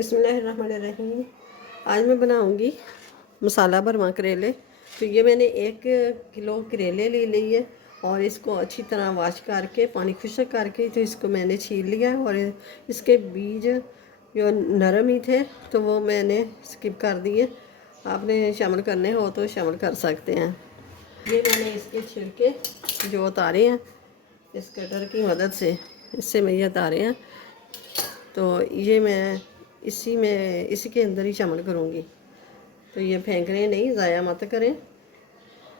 बिस्मिल्लाहिर्रहमानिर्रहीम। आज मैं बनाऊंगी मसाला भरमा करेले। तो ये मैंने 1 किलो करेले ले लिए और इसको अच्छी तरह वॉश करके पानी खुश्क करके तो इसको मैंने छील लिया और इसके बीज जो नरम ही थे तो वो मैंने स्किप कर दिए। आपने शामिल करने हो तो शामिल कर सकते हैं। ये मैंने इसके छिलके जो उतारे हैं इस कटर की मदद से, इससे मैं ये उतारे हैं। तो ये मैं इसी के अंदर ही शामिल करूँगी। तो ये फेंकने नहीं, ज़ाया मत करें।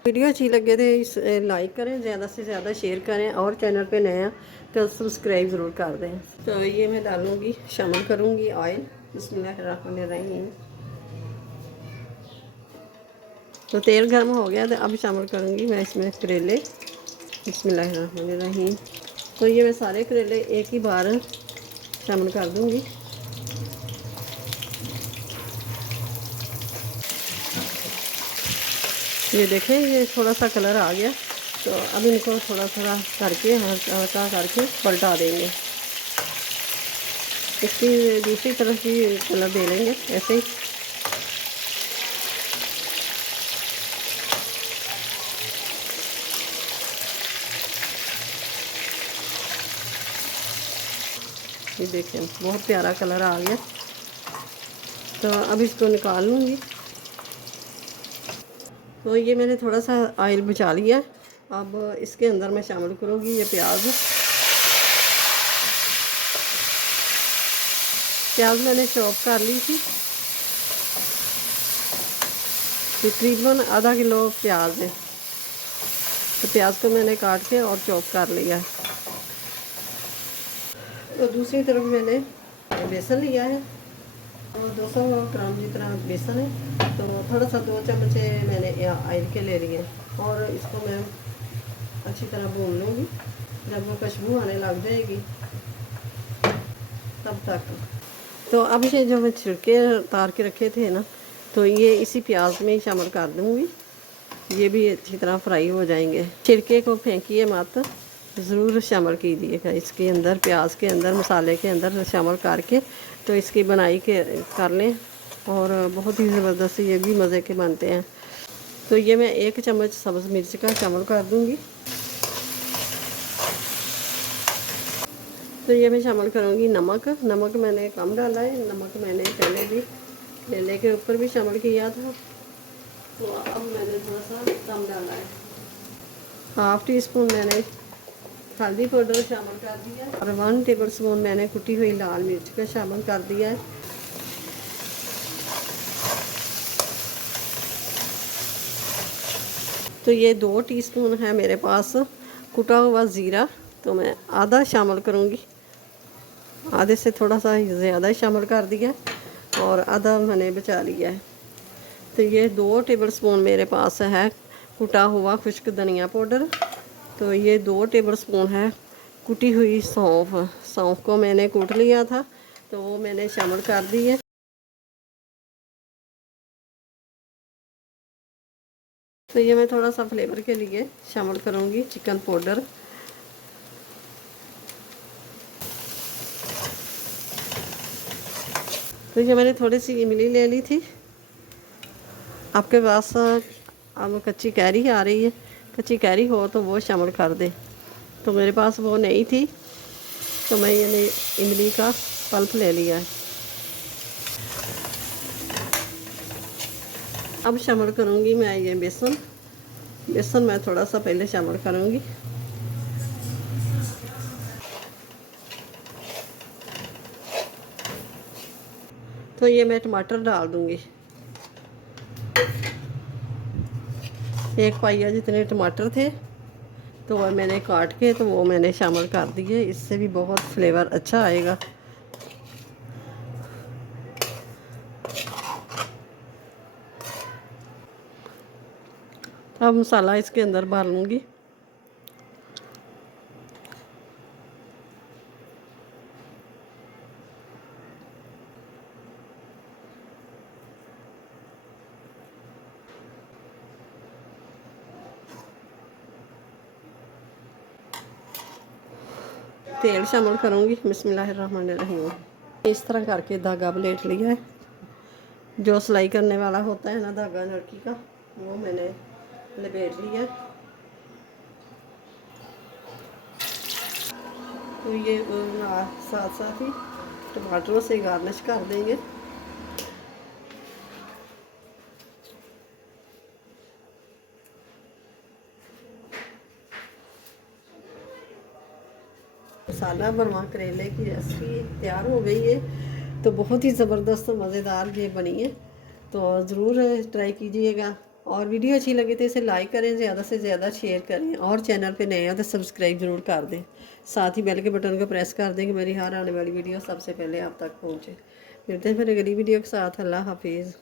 वीडियो अच्छी लगे तो इस लाइक करें, ज़्यादा से ज़्यादा शेयर करें और चैनल पे नए हैं तो सब्सक्राइब ज़रूर कर दें। तो ये मैं डालूँगी, शामिल करूँगी ऑयल। बिस्मिल्लाहिर्रहमानिर्रहीम। तो तेल गर्म हो गया तो अब शामिल करूँगी मैं इसमें करेले। बिस्मिल्लाहिर्रहमानिर्रहीम। तो ये मैं सारे करेले एक ही बार शामिल कर दूँगी। ये देखें, ये थोड़ा सा कलर आ गया। तो अब इनको थोड़ा थोड़ा करके हल्का करके पलटा देंगे। इसकी दूसरी तरफ भी कलर दे लेंगे ऐसे ही। ये देखें, बहुत प्यारा कलर आ गया। तो अब इसको निकाल लूँगी। तो ये मैंने थोड़ा सा ऑयल बचा लिया। अब इसके अंदर मैं शामिल करूँगी ये प्याज। प्याज मैंने चॉप कर ली थी। तकरीबन आधा किलो प्याज है। तो प्याज को मैंने काट के और चॉप कर लिया है। तो दूसरी तरफ मैंने बेसन लिया है और 200 ग्राम जितना बेसन है। तो थोड़ा सा 2 चम्मच मैंने ऑयल के ले लिए और इसको मैं अच्छी तरह भून लूँगी। जब वो खुशबू आने लग जाएगी तब तक। तो अब ये जो मैं छिलके उतार के रखे थे ना, तो ये इसी प्याज में ही शामिल कर दूँगी। ये भी अच्छी तरह फ्राई हो जाएंगे। छिलके को फेंकिए मत, ज़रूर शामिल कीजिएगा इसके अंदर, प्याज के अंदर, मसाले के अंदर शामिल करके तो इसकी बनाई के कर लें। और बहुत ही ज़बरदस्त ये भी मज़े के बनते हैं। तो ये मैं 1 चम्मच सब्ज़ मिर्च का शामिल कर दूँगी। तो ये मैं शामिल करूँगी नमक। नमक मैंने कम डाला है। नमक मैंने पहले भी केले के ऊपर भी शामिल किया था, तो अब मैंने थोड़ा सा कम डाला है। 1/2 टीस्पून मैंने हल्दी पाउडर शामिल कर दिया और 1 टेबल स्पून मैंने कुटी हुई लाल मिर्च का शामिल कर दिया है। तो ये 2 टीस्पून है मेरे पास कुटा हुआ ज़ीरा, तो मैं आधा शामिल करूँगी। आधे से थोड़ा सा ज़्यादा शामिल कर दिया और आधा मैंने बचा लिया है। तो ये 2 टेबल स्पून मेरे पास है कुटा हुआ खुश्क धनिया पाउडर। तो ये 2 टेबल स्पून है कुटी हुई सौंफ। सौंफ को मैंने कूट लिया था तो वो मैंने शामिल कर दी है। तो ये मैं थोड़ा सा फ्लेवर के लिए शामिल करूँगी चिकन पाउडर। तो ये मैंने थोड़ी सी इमली ले ली थी। आपके पास अब कच्ची कैरी आ रही है, कच्ची कैरी हो तो वो शामिल कर दे। तो मेरे पास वो नहीं थी तो मैं ये इमली का पल्प ले लिया है। अब शामिल करूँगी मैं ये बेसन। बेसन मैं थोड़ा सा पहले शामिल करूँगी। तो ये मैं टमाटर डाल दूँगी। 1 पाइया जितने टमाटर थे तो वह मैंने काट के तो वो मैंने शामिल कर दिए। इससे भी बहुत फ्लेवर अच्छा आएगा। अब मसाला इसके अंदर भर लूँगी। तेल शामिल करूँगी। बिस्मिल्लाहिर्रहमानिर्रहीम। इस तरह करके धागा प्लेट लिया है। जो सिलाई करने वाला होता है ना धागा लड़की का, वो मैंने लपेट लिया। तो ये साथ साथ ही टमाटरों से गार्निश कर देंगे। मसाला बरमा करेले की रेसिपी तैयार हो गई है। तो बहुत ही ज़बरदस्त और मज़ेदार ये बनी है। तो ज़रूर ट्राई कीजिएगा। और वीडियो अच्छी लगे तो इसे लाइक करें, ज़्यादा से ज़्यादा शेयर करें, और चैनल पे नए हो तो सब्सक्राइब ज़रूर कर दें। साथ ही बेल के बटन को प्रेस कर दें कि मेरी हर आने वाली वीडियो सबसे पहले आप तक पहुँचे। मिलते हैं फिर अगली वीडियो के साथ। अल्लाह हाफिज़।